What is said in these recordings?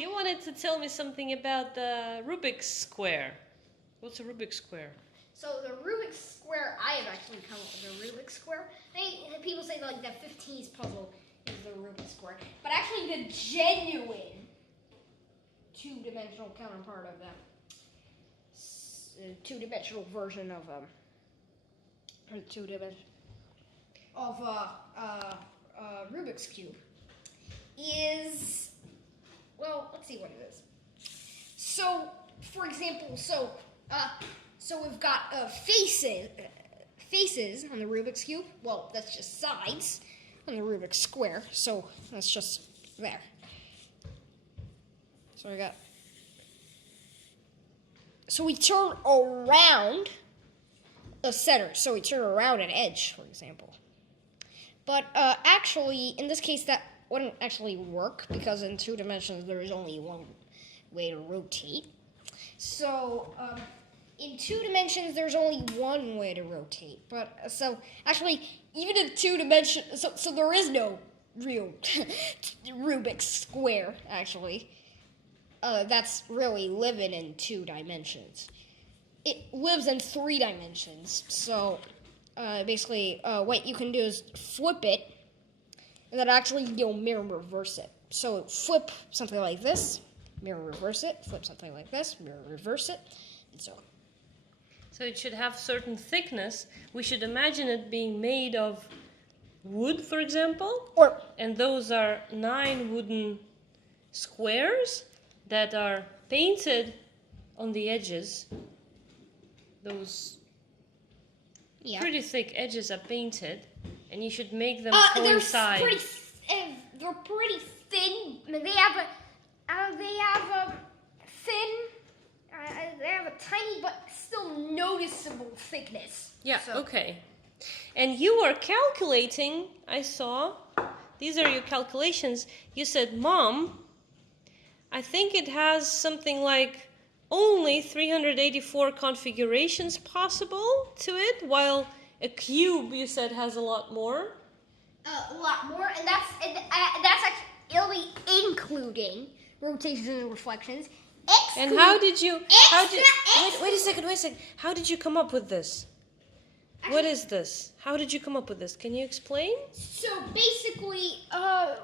you wanted to tell me something about the Rubik's square. What's a Rubik's square? So the Rubik's square, I have actually come up with the Rubik's square. People say like the 15th puzzle is the Rubik's square, but actually the genuine two-dimensional counterpart of them, two-dimensional version of Rubik's cube is, well, let's see what it is. So, for example, so we've got faces on the Rubik's cube. Well, that's just sides on the Rubik's square. So that's just there. So we got. So we turn around the center. So we turn around an edge, for example. But actually, in this case, that wouldn't actually work because in 2 dimensions there is only one way to rotate. So in 2 dimensions there's only one way to rotate. But so actually, even in 2 dimensions, so there is no real Rubik's square actually. That's really living in 2 dimensions. It lives in 3 dimensions. So basically, what you can do is flip it, and then actually you'll mirror reverse it. So flip something like this, mirror reverse it, flip something like this, mirror reverse it, and so on. So it should have certain thickness. We should imagine it being made of wood, for example. And those are 9 wooden squares that are painted on the edges. Those pretty thick edges are painted, and you should make them coincide. They're pretty thin. They have a tiny but still noticeable thickness. Yeah. So. Okay. And you were calculating. I saw. These are your calculations. You said, "Mom, I think it has something like only 384 configurations possible to it, while a cube, you said, has a lot more." A lot more, and that's actually, it'll be including rotations and reflections. And how did you? Wait a second. How did you come up with this? Actually, what is this? How did you come up with this? Can you explain? So basically,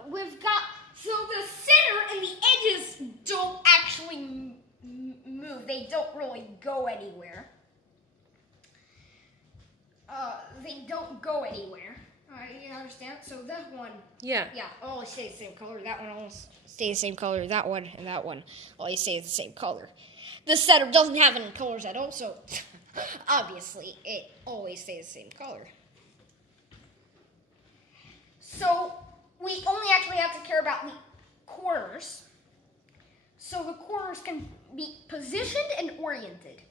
we've got the center and the edges don't actually move. They don't really go anywhere. They don't go anywhere. You understand? So that one, yeah, always stays the same color. That one always stays the same color. That one and that one always stays the same color. The center doesn't have any colors at all, so obviously it always stays the same color. So we only actually have to care about the corners. So the corners can be positioned and oriented.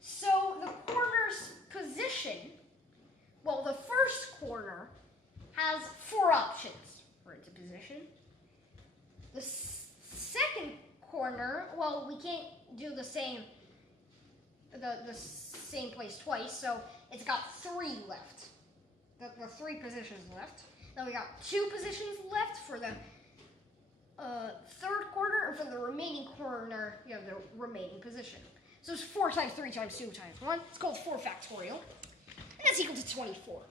So the corner's position, well, the first corner has 4 options for it to position. The second corner, well, we can't do the same place twice, so it's got 3 left. The 3 positions left. Then we got 2 positions left for the third corner, and for the remaining corner, you have the remaining position. So it's 4 times 3 times 2 times 1. It's called 4 factorial. And that's equal to 24.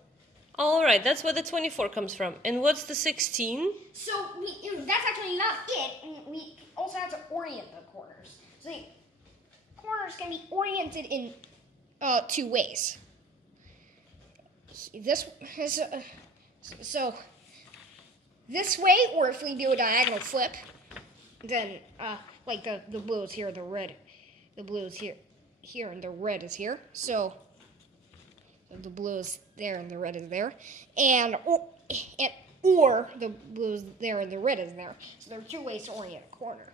All right, that's where the 24 comes from. And what's the 16? So that's actually not it. We also have to orient the corners. So the corners can be oriented in 2 ways. This is so this way, or if we do a diagonal flip, then like the blue is here, the red, the blue is here, and the red is here. So the blue is there and the red is there, or the blue is there and the red is there. So there are 2 ways to orient a corner.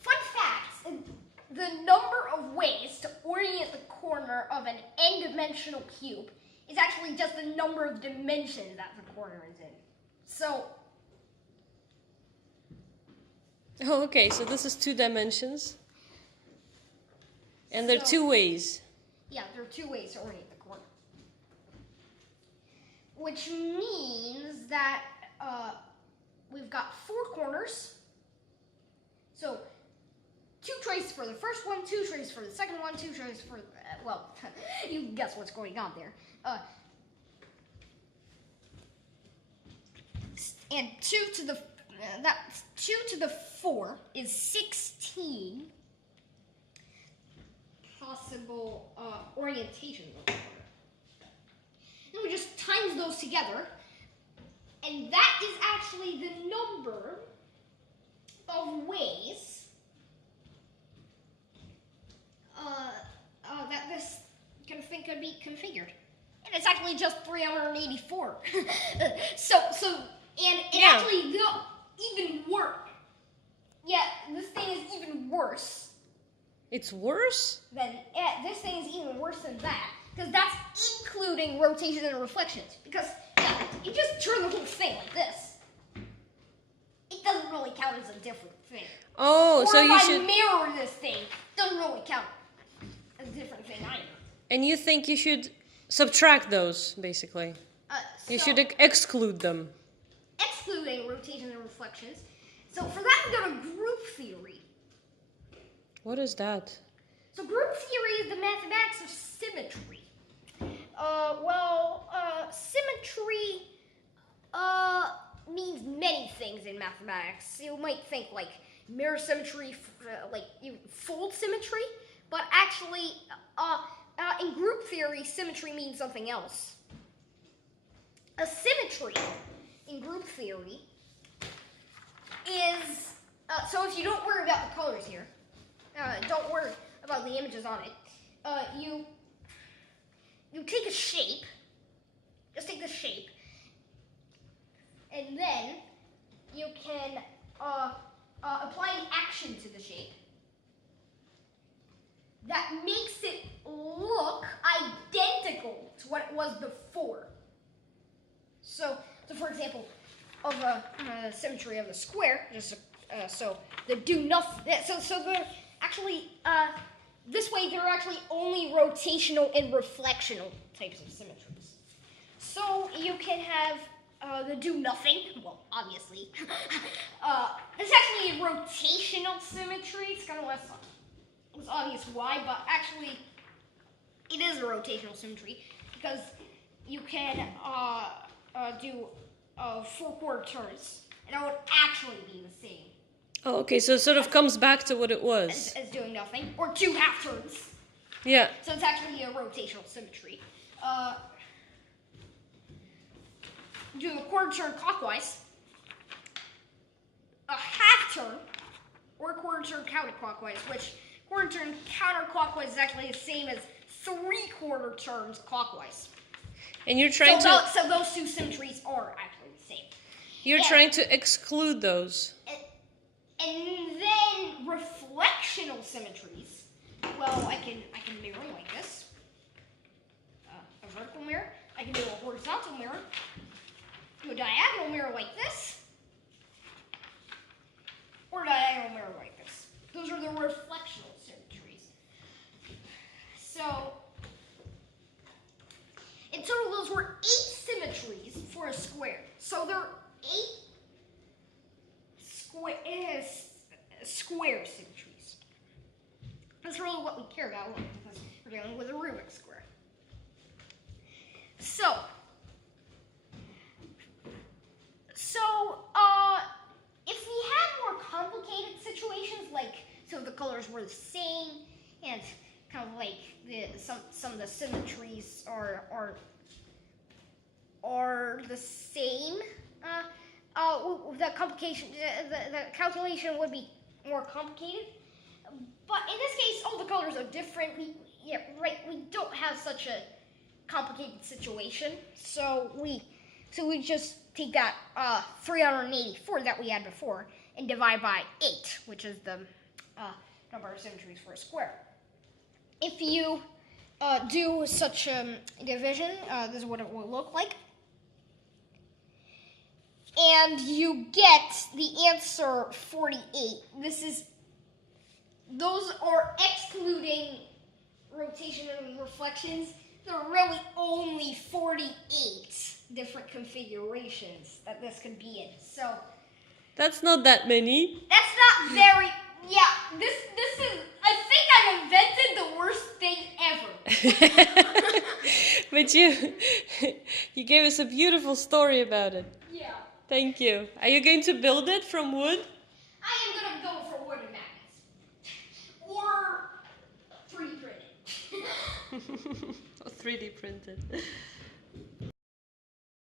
Fun fact: the number of ways to orient the corner of an n-dimensional cube is actually just the number of dimensions that the corner is in. So. Oh, okay. So this is 2 dimensions. And there are 2 ways. Yeah, there are 2 ways to orient the corner. Which means that we've got 4 corners. So 2 traces for the first one, 2 traces for the second one, 2 traces for well, you guess what's going on there. And 2 to the 2 to the 4 is 16 possible orientations of the corner. And we just times those together, and that is actually the number of ways that this thing could be configured. And it's actually just 384. And it actually even worse. Yeah, this thing is even worse. It's worse? This thing is even worse than that, because that's including rotation and reflections. Because you just turn the whole thing like this. It doesn't really count as a different thing. Oh, so you should... Or if I mirror this thing, it doesn't really count as a different thing either. And you think you should subtract those, basically? You should exclude them. Excluding rotation and reflections. So for that, we go to group theory. What is that? So group theory is the mathematics of symmetry. Symmetry means many things in mathematics. You might think like mirror symmetry, like fold symmetry, but actually, in group theory, symmetry means something else. A symmetry in group theory is, so if you don't worry about the colors here, don't worry about the images on it, you take a shape, just take the shape, and then you can apply an action to the shape that makes it look identical to what it was before. So for example, of a symmetry of the square, so the do nothing. So they're actually this way they're actually only rotational and reflectional types of symmetries. So you can have the do nothing. Well, obviously, it's actually a rotational symmetry. It's kind of less obvious why, but actually, it is a rotational symmetry because you can do 4-quarter turns, and it would actually be the same. Oh, okay, so it sort of comes back to what it was. As doing nothing, or 2 half turns. Yeah. So it's actually a rotational symmetry. Do a quarter turn clockwise, a half turn, or a quarter turn counterclockwise, which quarter turn counterclockwise is actually the same as 3-quarter turns clockwise. And you're trying so those 2 symmetries are actually the same. You're trying to exclude those. And then reflectional symmetries. Well, I can mirror like this. A vertical mirror. I can do a horizontal mirror. Do a diagonal mirror like this. Or a diagonal mirror like this. Those are the reflectional symmetries. So in total, those were 8 symmetries for a square. So there are 8 square symmetries. That's really what we care about because we're dealing with a Rubik square. So if we had more complicated situations, like so the colors were the same and kind of like some of the symmetries are the same, the calculation would be more complicated. But in this case, all the colors are different. We don't have such a complicated situation, so we just take that 384 that we had before and divide by 8, which is the number of symmetries for a square. If you do such a division, this is what it will look like. And you get the answer 48. Those are excluding rotation and reflections. there are really only 48 different configurations that this could be in. So That's not that many. that's not very. Yeah, this is. I think I've invented the worst thing ever. But you gave us a beautiful story about it. Yeah. Thank you. Are you going to build it from wood? I am gonna go for wooden magnets or 3D printed. 3D printed.